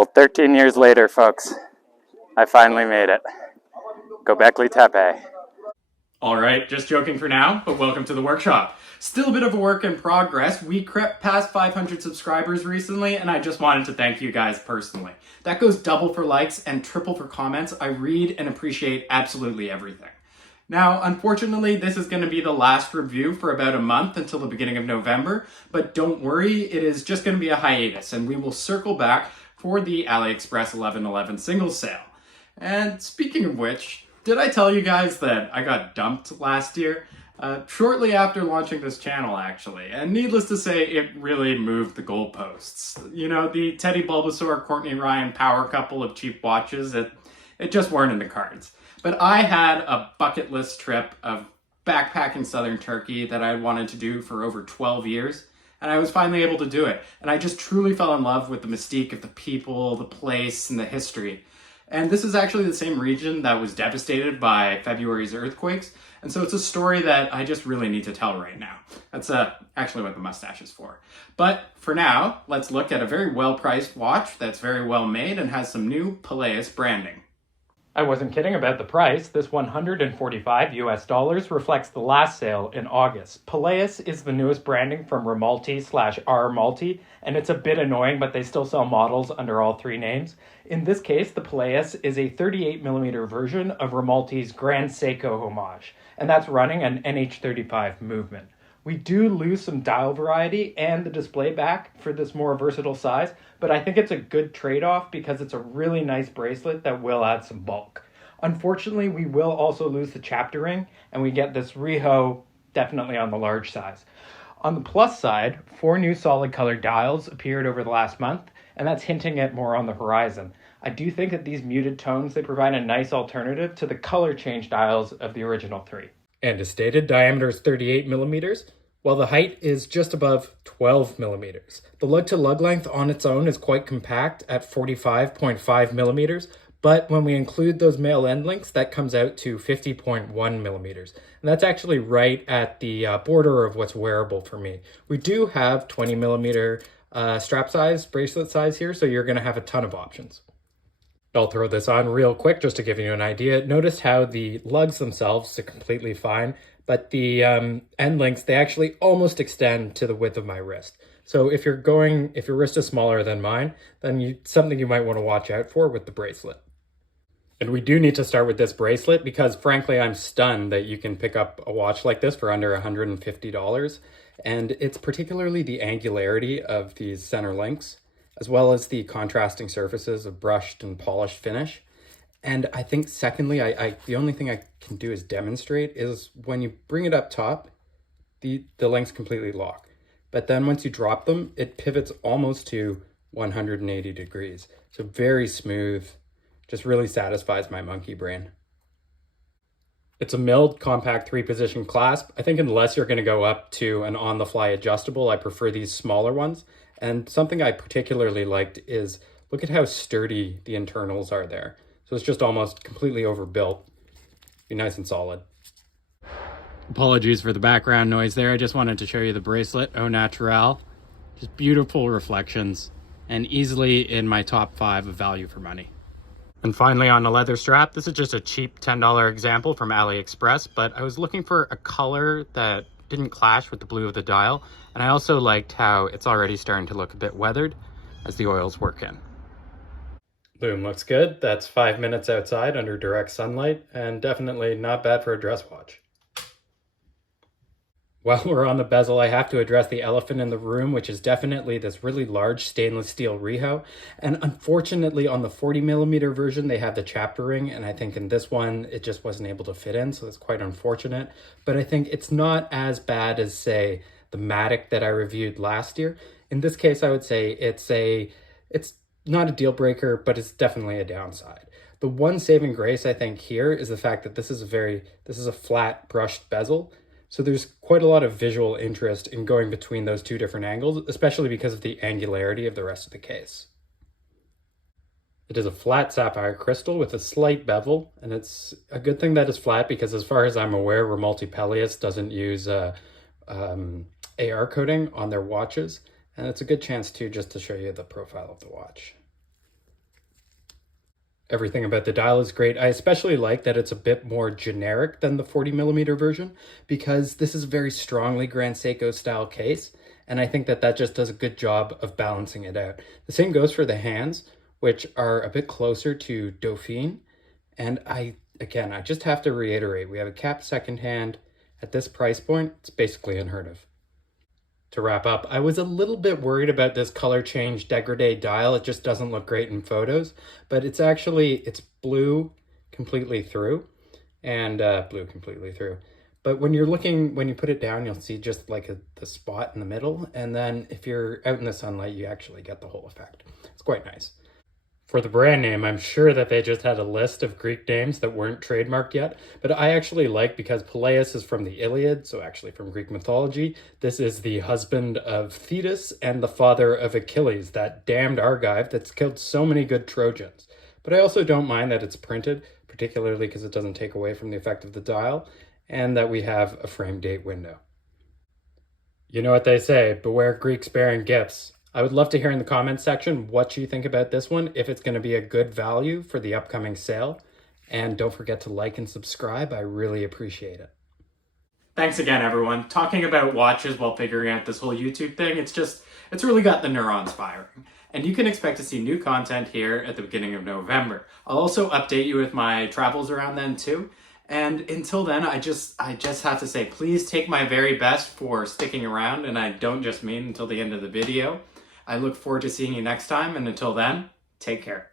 Well, 13 years later, folks, I finally made it. Gobekli Tepe. All right, just joking for now, but welcome to the workshop. Still a bit of a work in progress. We crept past 500 subscribers recently, and I just wanted to thank you guys personally. That goes double for likes and triple for comments. I read and appreciate absolutely everything. Now, unfortunately, this is going to be the last review for about a month until the beginning of November, but don't worry, it is just going to be a hiatus, and we will circle back for the Aliexpress 11/11 singles sale. And speaking of which, did I tell you guys that I got dumped last year? Shortly after launching this channel, actually. And needless to say, it really moved the goalposts. You know, the Teddy Bulbasaur, Courtney Ryan power couple of cheap watches, it just weren't in the cards. But I had a bucket list trip of backpacking southern Turkey that I wanted to do for over 12 years. And I was finally able to do it. And I just truly fell in love with the mystique of the people, the place, and the history. And this is actually the same region that was devastated by February's earthquakes. And so it's a story that I just really need to tell right now. That's actually what the mustache is for. But for now, let's look at a very well-priced watch that's very well made and has some new Peleus branding. I wasn't kidding about the price. This $145 US reflects the last sale in August. Peleus is the newest branding from Ramalti/R Malti, and it's a bit annoying, but they still sell models under all three names. In this case, the Peleus is a 38mm version of Ramalti's Grand Seiko Homage, and that's running an NH35 movement. We do lose some dial variety and the display back for this more versatile size, but I think it's a good trade-off because it's a really nice bracelet that will add some bulk. Unfortunately, we will also lose the chapter ring, and we get this Riho definitely on the large size. On the plus side, 4 new solid colored dials appeared over the last month, and that's hinting at more on the horizon. I do think that these muted tones, they provide a nice alternative to the color change dials of the original 3. And as stated, diameter is 38mm, while the height is just above 12mm. The lug-to-lug length on its own is quite compact at 45.5mm, but when we include those male end links, that comes out to 50.1mm. And that's actually right at the border of what's wearable for me. We do have 20mm strap size, bracelet size here, so you're going to have a ton of options. I'll throw this on real quick just to give you an idea. Notice how the lugs themselves are completely fine, but the end links, they actually almost extend to the width of my wrist. So if your wrist is smaller than mine, then something you might want to watch out for with the bracelet. And we do need to start with this bracelet because frankly, I'm stunned that you can pick up a watch like this for under $150. And it's particularly the angularity of these center links, as well as the contrasting surfaces of brushed and polished finish. And I think secondly, the only thing I can do is demonstrate is when you bring it up top, the links completely lock. But then once you drop them, it pivots almost to 180 degrees. So very smooth, just really satisfies my monkey brain. It's a milled, compact 3-position clasp. I think unless you're gonna go up to an on-the-fly adjustable, I prefer these smaller ones. And something I particularly liked is, look at how sturdy the internals are there. So it's just almost completely overbuilt. Be nice and solid. Apologies for the background noise there. I just wanted to show you the bracelet, Au Naturel. Just beautiful reflections and easily in my top 5 of value for money. And finally on the leather strap, this is just a cheap $10 example from Aliexpress, but I was looking for a color that didn't clash with the blue of the dial. And I also liked how it's already starting to look a bit weathered as the oils work in. Boom, looks good. That's 5 minutes outside under direct sunlight and definitely not bad for a dress watch. While we're on the bezel, I have to address the elephant in the room, which is definitely this really large stainless steel Riho. And unfortunately on the 40mm version, they have the chapter ring. And I think in this one, it just wasn't able to fit in. So that's quite unfortunate. But I think it's not as bad as, say, the Matic that I reviewed last year. In this case, I would say it's not a deal breaker, but it's definitely a downside. The one saving grace I think here is the fact that this is a flat brushed bezel. So there's quite a lot of visual interest in going between those two different angles, especially because of the angularity of the rest of the case. It is a flat sapphire crystal with a slight bevel, and it's a good thing that it's flat because as far as I'm aware, Ramalti Peleus doesn't use AR coating on their watches. And it's a good chance too, just to show you the profile of the watch. Everything about the dial is great. I especially like that it's a bit more generic than the 40mm version because this is a very strongly Grand Seiko style case, and I think that that just does a good job of balancing it out. The same goes for the hands, which are a bit closer to Dauphine, and I just have to reiterate, we have a capped second hand at this price point. It's basically unheard of. To wrap up, I was a little bit worried about this color change degradé dial. It just doesn't look great in photos, but it's blue completely through and blue completely through. But when you put it down, you'll see just like the spot in the middle. And then if you're out in the sunlight, you actually get the whole effect. It's quite nice. For the brand name, I'm sure that they just had a list of Greek names that weren't trademarked yet, but I actually like because Peleus is from the Iliad, so actually from Greek mythology. This is the husband of Thetis and the father of Achilles, that damned Argive that's killed so many good Trojans. But I also don't mind that it's printed, particularly because it doesn't take away from the effect of the dial, and that we have a frame date window. You know what they say, beware Greeks bearing gifts. I would love to hear in the comments section what you think about this one, if it's going to be a good value for the upcoming sale. And don't forget to like and subscribe. I really appreciate it. Thanks again, everyone. Talking about watches while figuring out this whole YouTube thing, it's really got the neurons firing. And you can expect to see new content here at the beginning of November. I'll also update you with my travels around then too. And until then, I just have to say, please take my very best for sticking around, and I don't just mean until the end of the video. I look forward to seeing you next time, and until then, take care.